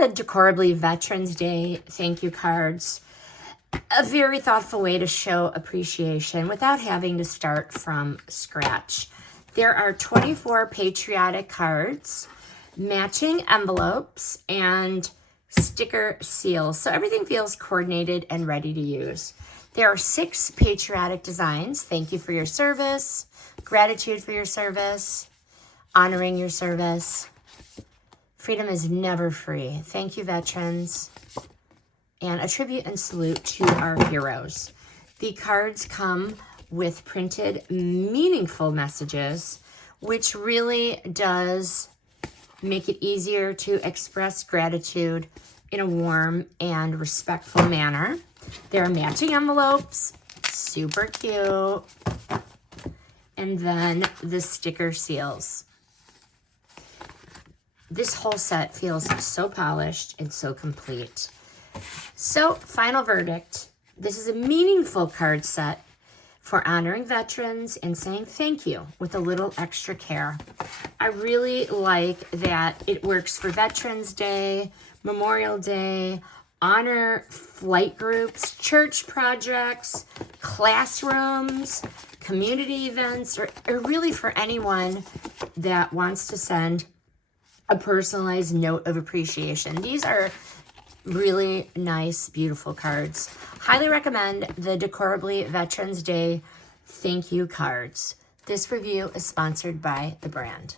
the Decorably Veterans Day thank you cards. A very thoughtful way to show appreciation without having to start from scratch. There are 24 Patriotic cards, matching envelopes, and sticker seals. So everything feels coordinated and ready to use. There are 6 Patriotic designs. Thank you for your service, gratitude for your service, honoring your service. Freedom is never free. Thank you, veterans. And a tribute and salute to our heroes. The cards come with printed meaningful messages, which really does make it easier to express gratitude in a warm and respectful manner. There are matching envelopes, super cute. And then the sticker seals. This whole set feels so polished and so complete. So, final verdict. This is a meaningful card set for honoring veterans and saying thank you with a little extra care. I really like that it works for Veterans Day, Memorial Day, honor flight groups, church projects, classrooms, community events, or really for anyone that wants to send a personalized note of appreciation. These are really nice, beautiful cards. Highly recommend the Decorably Veterans Day thank you cards. This review is sponsored by the brand.